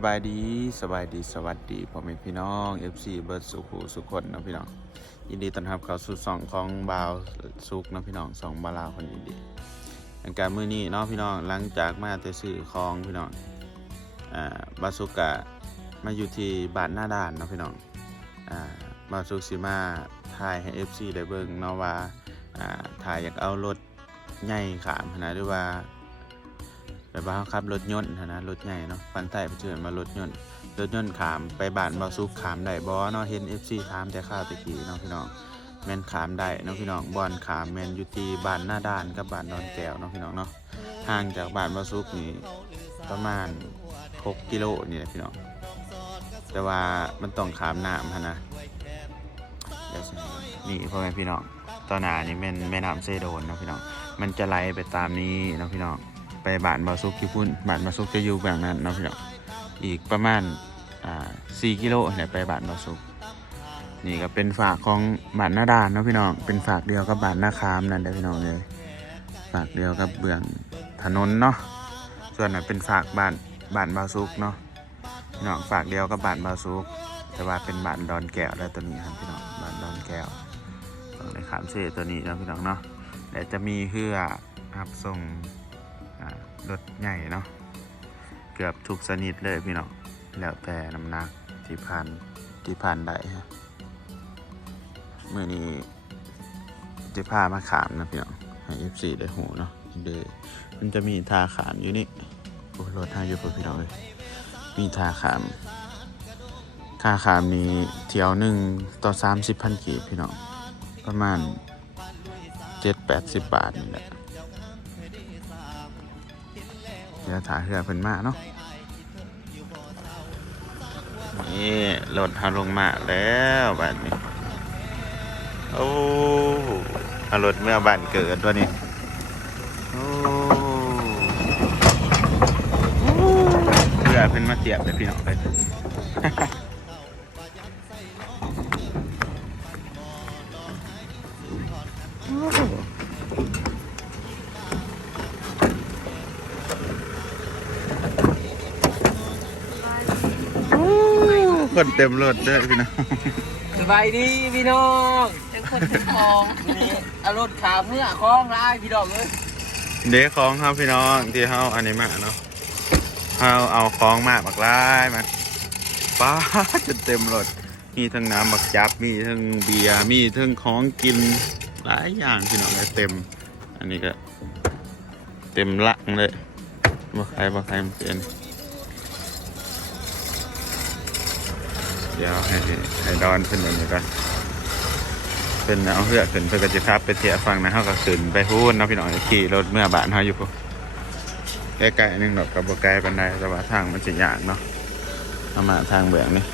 สบายดีสบายดีสวัสดีพ่อแม่พี่น้อง FC เบิร์ดสุขูสุขคนนะพี่น้อง ยินดีต้อนรับเข้าสู่สองของบาวสุกนะพี่น้องสองบาลาคนยินดีอันการมื้อนี้เนาะพี่น้องหลังจากมาแต่ซื้อของพี่น้องอ่าบาสุกะมาอยู่ที่บ้านหน้าด่านเนาะพี่น้องอ่าบาสุกสิมาถ่ายให้ FC ได้เบิ่งเนาะว่าอ่าถ่ายอยากเอารถใหญ่ขามหั้นนะหรือว่า แบบว่าเขาขับรถยนต์นะรถใหญ่เนาะปันใต้ไปเจอมารถยนต์รถยนต์ขามไปบ้านบาซุกขามได้บ่เนาะเห็น FC ถามแต่ข้าวตะกี้เนาะพี่น้องแมนขามได้เนาะพี่น้องบอนขามแมนยู่ที่บ้านหน้าด้านกับบ้านดอนแก้วเนาะพี่น้องเนาะห่างจากบ้านบาซุกนี่ประมาณ 6 กิโลนี่แหละพี่น้องแต่ว่ามันต้องขามน้ำหั้นะเดี๋ยวนี่พ่อแม่พี่น้องตอนหน้านี่แม่นแม่น้ำเซโดนเนาะพี่น้องมันจะไหลไปตามนี้เนาะพี่น้อง ไปบ้านบาซุกที่พุ่นบ้านบาซุกจะอยู่แบบนั้นเนาะพี่น้องอีกประมาณอ่าสี่กิโลเนี่ยไปบ้านบาซุกนี่ก็เป็นฝากของบ้านหน้าด่านเนาะพี่น้องเป็นฝากเดียวกับบ้านหน้าคามนั่นเด้พี่น้องเลยฝากเดียวกับเบื้องถนนเนาะส่วนนั้นเป็นฝากบ้านบ้านบาซุกเนาะพี่น้องฝากเดียวกับบ้านบาซุกแต่ว่าเป็นบ้านดอนแก้วแล้วตัวนี้ครับพี่น้องบ้านดอนแก้วต้องในขามเซ่ตัวนี้นะพี่น้องเนาะเดี๋ยวจะมีเพื่อหับส่ง รถใหญ่เนาะเกือบทุกชนิดเลยพี่น้องแล้วแต่น้ำหนักที่พันที่พันได้ฮะมื่อนี้จะพามาขามนะพี่น้องให้ F4 ได้หูเนาะเดยมันจะมีทาขามอยู่นี่โอ้รถทางอยู่พอพี่น้องเลยมีทาขามค่าขามนี้เที่ยวหนึ่งต่อสามสิบพันกีบพี่น้องประมาณเจ็ดแปดสิบบาทนี่แหละ เดี๋ยวถ่ายเรือเพิ่นมาเนาะนี่รถเฮาลงมาแล้วบ้านนี้ โอ้เอารถเมื่อบ้านเกิดตัวนี้โอ้เรือเพิ่นมาเสียบเลยพี่น้องเลย คนเต็มรถเลยพี่น้องสบายดีพี่น้องเป็นคนเป็นคลองนี่เอารถขาเมื่อคลองร้ายพี่น้องเลยเด็กของครับพี่น้องที่เฮาอันนี้มาเนาะเฮาเอาของมาบักลายมาป้าดจนเต็มรถมีทั้งน้ำบักจับมีทั้งเบียร์มีทั้งของกินหลายอย่างพี่น้องเลยเต็ม อันนี้ก็ เต็มลังเลยบ่ใครบ่ใครมันเป็น เดี๋ยวให้ให้ดอนขึ้นไปนี่ก่อนเป็นเอาเรือขึ้นเพื่อกระจิครับไปเทียฟังนะเขาก็ขึ้นไปพูดเนาะพี่น้องขี่รถเมื่อบานเขาอยู่พุ่นใกล้ๆนึงดอกกับบ่ไกลปันไดแต่ว่าทางมันสิยากเนาะเอามาทางเบื้องนี่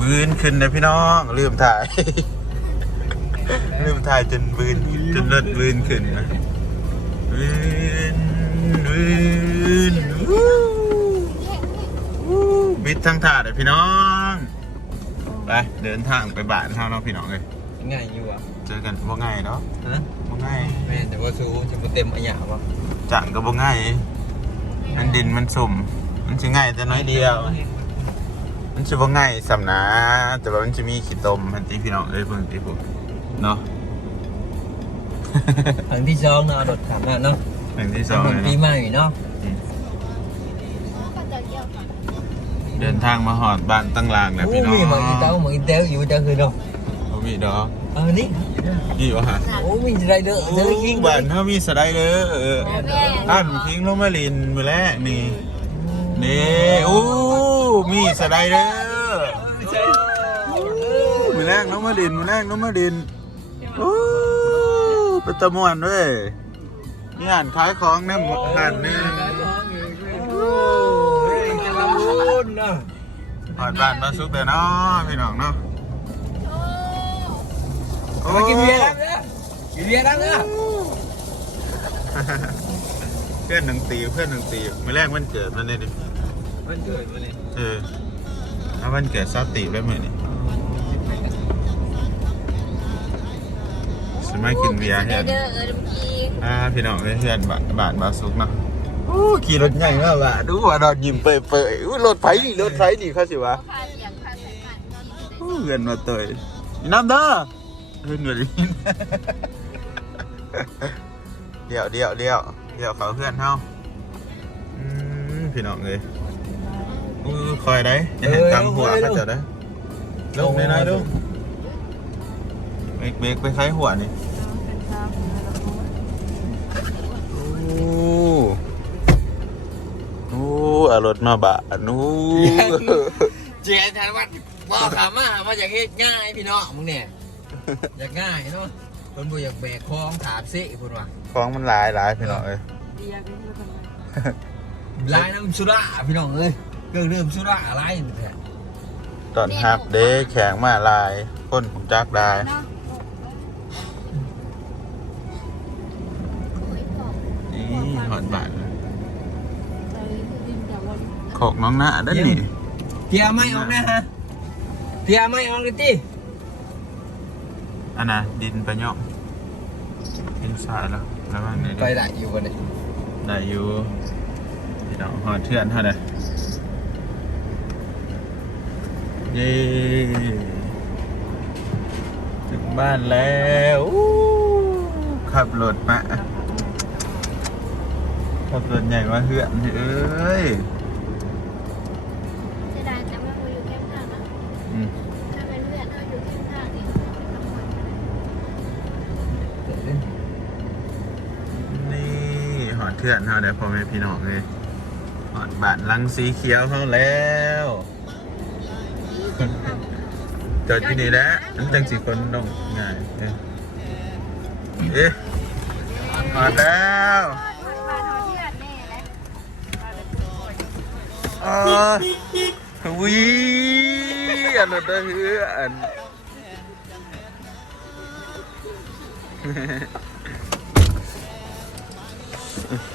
บืนขึ้นเลยพี่น้องลืมถ่าย ลืมถ่ายจนบืนจนรถบืนขึ้นนะบืนบืน วู้วู้บิดทั้งถาดเลยพี่น้อง ไปเดินทางไปบ้านเท่าเนาะพี่น้องเลยง่ายอยู่อะเจอกันบ่ง่ายเนาะฮะบ่ง่ายแม่แต่ว่าซูจะมาเต็มอันหยาบอะจังก็บ่ง่ายมันดินมันสุ่มมันสิง่ายแต่น้อยเดียว มันสิบ่ง่ายสำนะแต่ว่ามันจะมีขี้ตมพันตีพี่น้องเอ้ยเพิ่งตีผมเนาะครั้งที่สองเนาะรถขับแล้วเนาะหนึ่งที่สองเลยปีเนาะใหม่เนาะ เดินทางมาหอดบ้านตั้งลางแล้วโอ้พี่น้องมีหมออีเต้าหมออีเต้าอยู่จังคือเนาะบ่มีดอกเอานี่นี่วะฮะโอ้มีไรเด้อเด้อยิงบ้านเฮามีสไลเดอร์เอออ่านพิงลงมาลินมื้อแรกนี่นี่อู้มีสไลเดอร์ไม่ใช่มือแรกน้องมาดินมือแรกน้องมาดินโอ้เป็นตะมวนด้วยนี่อ่านขายของเนี่ยหมดอ่านหนึงโอ้ยจะละมุนเนาะ หอดบ้านมาซุกเด้อเนาะพี่น้องเนาะโอ้มากินเบียร์แล้วนะกินเบียร์แล้วนะเพื่อนหนึ่งตีเพื่อนหนึ่งตีมือแรกวันเกิดมันเลยดิมันเกิดมาเลยเออถ้าวันเกิดซาตีได้ไหมนี่ซสิมากินเบียร์เด้เฮีอยเด้อเออลุงกีอ่าพี่น้องเพื่อนบ้านบ้านบาสุกเนาะโอ้ ขี่รถใหญ่มากว่ะดูว่าดอนยิ้มเปื่อยเปื่อยๆอู้รถไฟนี่รถไฟนี่เขาสิวะพาเสียงพาสายพันธุ์ตอนนี้อู้เงินมาเตยนี่น้ำเด้อเฮ้ยเงินลิ้นเดี๋ยวเดี๋ยวเดี๋ยวเดี๋ยวเขาเพื่อนเฮาอืมพี่น้องเลยอู้คอยได้จะเห็นกำหัวเขาเจะได้ลงได้ไหมลูกเบรกเบรกไปคล้ายหัวนี่โอ้โอ้ เอารถมาบะนู้เจียนธนวัฒน์บอกขามาว่าอยากเฮ็ดง่ายพี่น้องมึงเนี่ยอยากง่ายเนาะเพิ่นบ่อยากแบกของถามซิเพิ่นว่าของมันหลายหลายพี่น้องเอ้ยลายน้ำสุราพี่น้องเอ้ยเครื่องดื่มสุราอะไรนี่แท้ตอนฮักเด้แข็งมาหลายคนผมจักได้เนาะนี่หอดบาทข อกน้องหน้าด้านนี่เทียไม่ออกนะฮะเทียไม่ออกเลยติอันน่ะดินไปเนาะดินทรายแล้วแล้วมันไปได้อยู่บ่เนี่ยได้อยู่พี่น้องหอดเทือนเท่าไหร่เย้ถึงบ้านแล้วขับรถมาขับรถใหญ่มาเหือนเอ้ย ทือนเท่าไหร่พ่อแม่พี่น้องเลยหอดบ้านลังสีเขียวเขาแล้วจอดที่นี่แหล้วนั่นจังสีคนต้องง่ายเอ้ยเอ๊ะหอดแล้วพาทอเทียนแน่เลยเออวิอันนั้นได้เฮืออั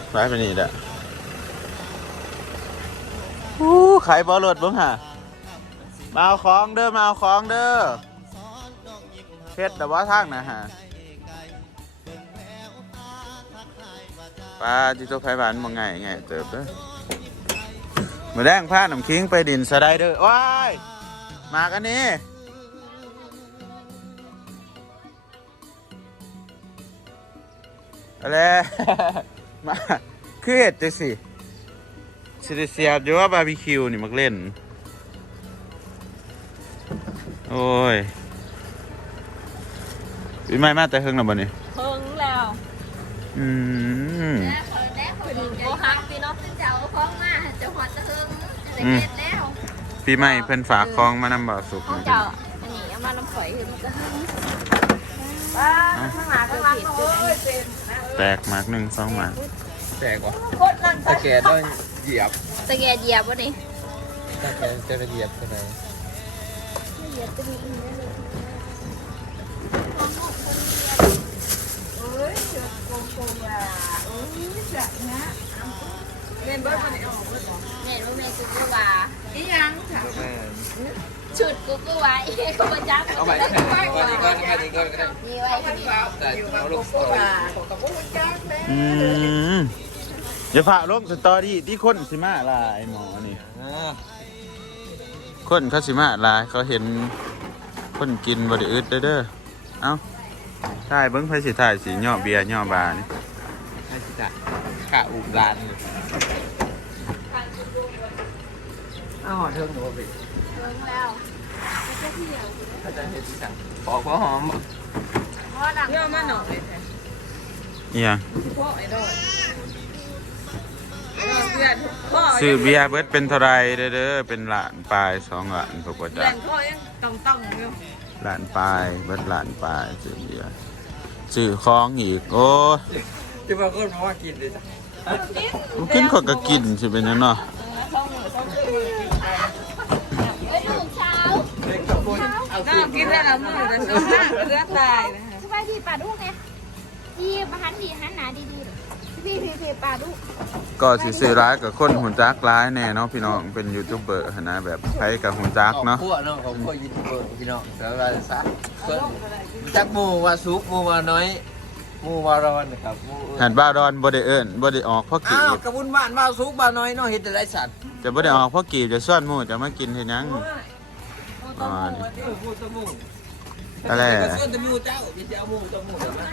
นไปไปนี่แหละอู้ขายบอลรถบ้างฮะมาเอาของเด้อมาเอาของเด้อเพชรแต่ว่าทางนะฮะปลาจิโตไฟบานมังไงไงเติบเด้อมาแดงผ้าหนำคิงไปดินสไลเดอร์ว้ายมากันนี่อะไร มาคือเห็ดจังสิสิได้เสียบอยู่ว่าบาร์บีคิวนี่มักเล่น โอ้ยปีใหม่มาแต่เฮิงแล้วบ่นี่เพิ่งแล้วอืมแล้วพอแล้วพอดีใจโบฮักพี่เนาะจะเอาของมาจะหอดตะเฮิงจะเก็บแล้วปีใหม่เพิ่นฝากของมานำบ่าวสุกห้องนี่เจ้าอันนี้เอามาน้ำฝอยคือมันจะป้าข้างหลังข้างหลังโอ้ยเป็น แตกหมากหนึ่งสองหมากแตกว่ะโคตรนั่นตะแกรงต้องเหยียบตะแกเหยียบวะนี่ตะแกรงจะไปเหยียบที่ไหนเหยียบจะมีอินได้เลยเล่นเบิร์ดมันออกแม่รู้แม่กูก็ว่าอีหยังค่ะ ชุดกูก็ว่าเอ๊ะกูมาจับเอาใหม่ก่อนอีกก่อนก่อนอีกก่อนก็ได้นี่ไว้ที่นี่แต่เอาลูกสตอรี่อืมอย่าฝากลงสตอรี่ที่คนสิมาลายหมอนี่คนเขาสิมาลายเขาเห็นคนกินบไดิอึดเด้อเด้อเอ้าถ่เบิ้งไฟสิถ่ายสิย่อเบียร์ย่อบาร์นี่ให้สิจ้ะกะอุบลานเลยอ้าวเทิงหนูไป เฮิงแล้วถ้าจะเห็นสิจ้ะขอหัวหอมพ่อดังเยอะมากหน่อยนี่ยังพ่อไอ้ดอยเพื่อนพ่อซื้อเบียร์เบิดเป็นเท่าไรเด้อเป็นหลานปลายสองหลานปกติเพื่อนพ่อยังต้องต้องอยู่หลานปลายเบิดหลานปลายซื้อเบียร์ซื้อของอีกโอ้ที่ว่าคนมาว่ากินเลยจ้ะมันกินคนก็กินสิเป็นนั่นเนาะ ต้องหนูต้องกินเอ้ยลูกเช้าเด็กกับคนเอาน่าขึ้นกินได้ละมือแต่ช่วงหน้าเลือดตายนะคะสบายดีป่ะลูกเนี่ยดีมาหันดีหันหนาดีๆพี่พี่พี่ปลาดุก็สิซื้อร้ายกับคนหุ่นจักร้ายแน่เนาะพี่น้องเป็นยูทูบเบอร์หั้นนะแบบใครกับหุ่นจักเนาะพวกเนาะของพวกยูทูบเบอร์พี่น้องแล้วเราจะซะส่วนจักหมูว่าซุกหมูว่าน้อยหมูว่าร้อนนะครับหมู่หันบ้าวดอนบ่ได้เอิ้นบ่ได้ออกเพราะกีอ้าวบกระบุญบ้านว่าซุกว่าน้อยเนาะเฮ็ดแต่ไรสัตว์จะบ่ได้ออกเพราะกีบจะซ่อนหมู่จะมากินเฮ็ดหยัง อ่านี่หมูตัวหมูอะไรก็ส่วนตัวหมูเจ้าพี่จะเอาหมูตัวหมูตัวมา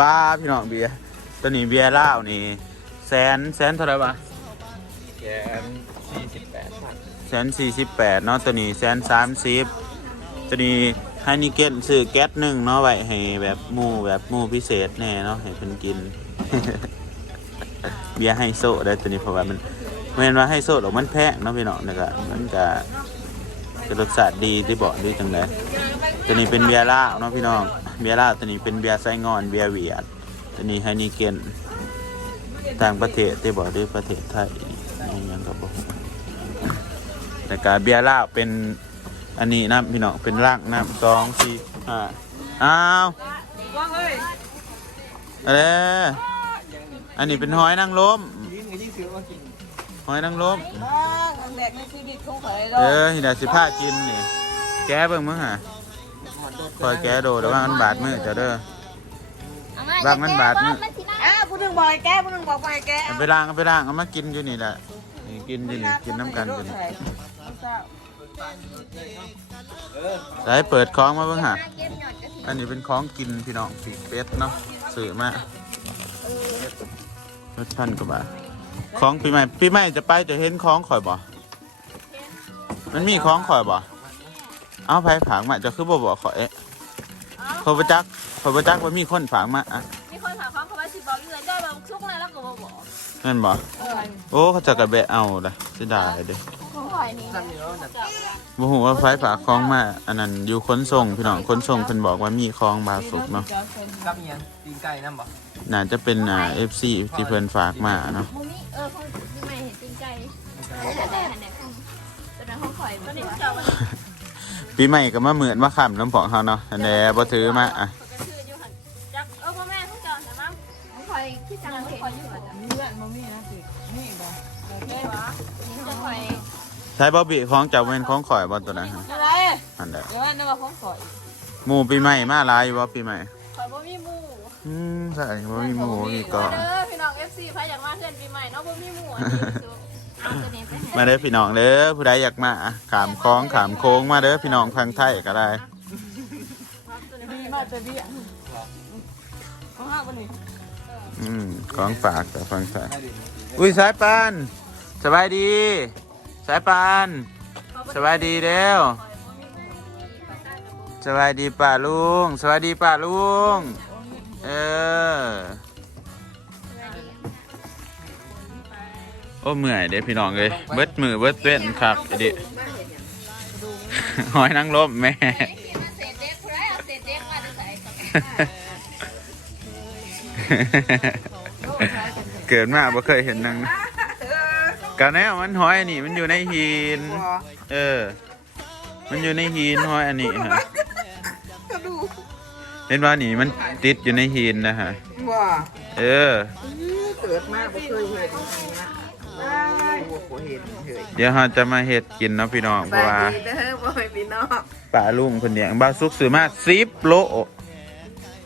ป้าพี่น้องเบียร์ตัวนี้เบียร์เหล้านี่แสนแสนเท่าไหร่วะแกนสี่สิบแปดพันแสนสี่สิบแปดเนาะตัวนี้แสนสามสิบตัวนี้ให้นิเกตซื้อแก๊สหนึ่งเนาะไว้ให้แบบหมู่แบบหมู่พิเศษแน่เนาะให้เพิ่นกิน เบียร์ไฮโซได้ตัวนี้เพราะว่ามันเมื่อว่าไฮโซหรอกมันแพงเนาะพี่น้องนะก็มันก็จะรสชาติดีที่บอกดีจังเลยตัวนี้เป็นเบียร์ล้าเนาะพี่น้องเบียร์ล้าตัวนี้เป็นเบียร์ไส้งอนเบียร์เวียดตัวนี้ไฮนิเกนต่างประเทศที่บอกด้วยประเทศไทยยังยังกับบอกแต่การเบียร์ล้าเป็นอันนี้นะพี่น้องเป็นร่างน้ำสองสี่ห้าอ้าวอะไรอันนี้เป็นหอยนางรม ยิ่งก็ยิ่งซื้อมากินหอยนางรมครั้งแรกในชีวิตของข่อยเออหินดาสิผ้ากินนี่แกเบิ่งมึงหะคอยแกโดดแล้วว่ามันบาดมือเจ้าเด้อ บางมันบาดมือ อ้าวผู้หนึงบอกให้แกผู้หนึงบอกว่าให้แกเอาไปล้างเอาไปล้างเอามากินอยู่นี่แหละนี่กินอยู่นี่กินน้ำกันอยู่นี่ใส่เปิดคล้องมาเบิ่งหะอันนี้เป็นของกินพี่น้องปีกเป็ดเนาะสื่อมารถพันกว่าบาท ของปีใหม่ปีใหม่จะไปจะเห็นของข่อยบ่ มันมีของข่อยบ่ เอาไปผางมาจะคือบ่บอกข่อยเอ๊ะขอยประจักขอยประจักว่ามีคนผางมาอะมีคนถามเขาเขาว่าสิบอกอยู่เลยเจ้าบางชุกเลยแล้วก็บ่บอกนั่นบ่ โอ้เขาจะกระเบะเอาละเสียดายเด้อของข่อยนี่ ทำอยู่แล้วนะบ่ฮู้ว่าไฟฝากของมา อันนั้นอยู่ขนส่งพี่น้องขนส่งเพิ่นบอกว่ามีของบาสุกเนาะกับเมียนตีนไก่น้ำบ่น่าจะเป็นอ่า FC ที่เพิ่นฝากมาเนาะมูนี่เออของพี่ใหม่เห็นจริงใจแต่แต่ไหนของแต่ไหนของข่อยบ่ได้ว่าเจ้าว่าปีใหม่ก็มาเหมือนมาค่ำน้ำของเฮาเนาะอันแหน่บ่ถือมาอะ ช้บ่บิของเจ้าเป็นของข่อยบ่ตัวนั้นฮะอะไรอันใดเดี๋ยวว่านึกว่าของข่อยหมู่ปีใหม่มาหลายอยู่บ่ปีใหม่ข่อยบ่มีหมู่อืมใช่บ่มีหมู่บ่มีกองเด้อพี่น้อง FC ใครอยากมาเพื่อนปีใหม่เนาะบ่มีหมู่อันนี้สุดเอาตัวนี้ไปให้มาเด้อพี่น้องเด้อผู้ใดอยากมาอะขามคลองขามโค้งมาเด้อพี่น้องพังไทยก็ได้มีมาแต่เบี้ยของห้าวันนี้อืมของฝากจากพังไทยอุ้ยสายปานสบายดี สายปานสบายดีเด้วสบายดีป้าลุงสวัสดีป้าลุงเออโอ้เมื่อยเด้พี่น้องเลยเบิดมือเบิดเว้นครับไอ้ดิหอยนางรมแม่เศษเด็กผู้ใดเอาเศษเด็กมาจะใส่กับเกิดมาบ่เคยเห็นนาง กะแนวมันหอยอันนี้มันอยู่ในหิน เออ มันอยู่ในหินหอยอันนี้ฮะเห็นว่านี่มันติดอยู่ในหินนะฮะว่าเออ เกิดมาบ่เคยเห็นอย่างเงี้ยบ่เห็นเฮ้ยเดี๋ยวเราจะมาเห็ดกินเนาะพี่น้องเพราะว่าเด้อบ่ให้พี่น้องป่าลุงคนเดียงบ้าวซุกซื้อมาสิบโล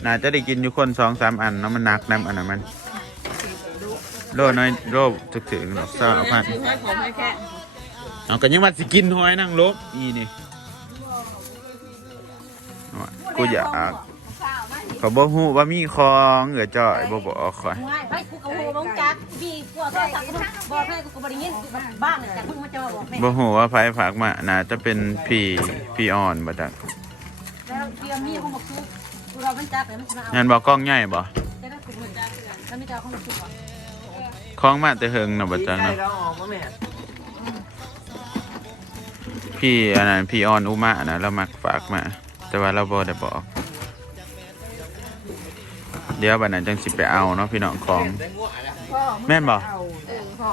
น่าจะได้กินอยู่คนสองสามอันเนาะมันหนักน้ำอันนั้นมัน โลน้อยโลถึกถึงหรอกสามพันสิให้ผมให้แค่เอากันยังมาสิกินหอยนางรบอีนี่เอาวะกูอยากเขาบอกฮู้ว่ามีคองเอือจ่อยบ่บอกคอยไม่ไปกูกับโหลงจักบีกลัวโทรศัพท์กูบอกให้กูก็บริยินบ้านแต่เพิ่งมาเจอบอกแม่บ่ฮู้ว่าไผฝากมาน่าจะเป็นพี่พี่ออนบ่จักแล้วเตรียมมีดเขามาคุกกูเราเป็นจักเลยมันจะเอางานบ่กล้องใหญ่บ่จะได้เป็นจักแล้วไม่จะเอาเขามาคุกอะค ล้องมาแต่เฮิงน่ะบ่จักไก่เนาะเราออกมาแม่พี่อันนั้นพี่ออนอุมานะเรามักฝากมา แต่ว่าเราบ่ได้บอก เดี๋ยวบัดนั้นจังสิไปเอาเนาะพี่น้องของได้งัวแล้วแม่นบ่เอาพ่อ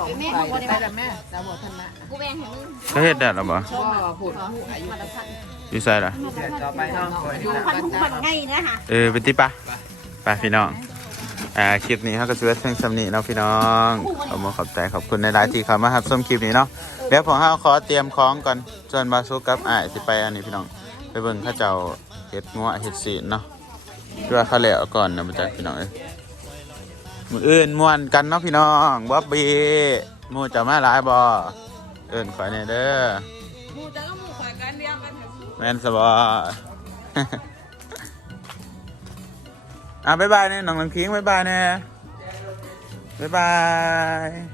ไปได้แล้วแม่สาวบ่ทันนะกูแบ่งให้มึงก็เฮ็ดได้แล้วบ่พ่อพูดผู้อายุอยู่ไสล่ะเดี๋ยวต่อไปเนาะอยู่พันทุกพันไงนะฮะเออไปติปะไปพี่น้อง อ่าคลิปนี้เขาก็จะเป็นเพียงสำนีเนาะพี่น้องขอบคุณขอบใจขอบคุณในไลน์ที่เข้ามารับชมคลิปนี้เนาะเดี๋ยวผมเขาขอเตรียมของก่อนส่วนบาซุกกับอ้ายสิไปอันนี้พี่น้อง ไปเบิ่งเข้าเจ้าเฮ็ดงัวเฮ็ดสีนเนาะคือว่าเขาแล้วก่อนนะมาจากพี่น้องเอ้ยมืออื่นม่วนกันเนาะพี่น้องบ๊อบบี้หมู่จะมาหลายบ่เอิ่นขอยแน่เด้อหมูจะก็หมูข่อยกันเดียวกันแม่นสบอ อะบ๊ายบายเนี่ยน้องน้ำคิงบ๊ายบายเนี่ยบ๊ายบาย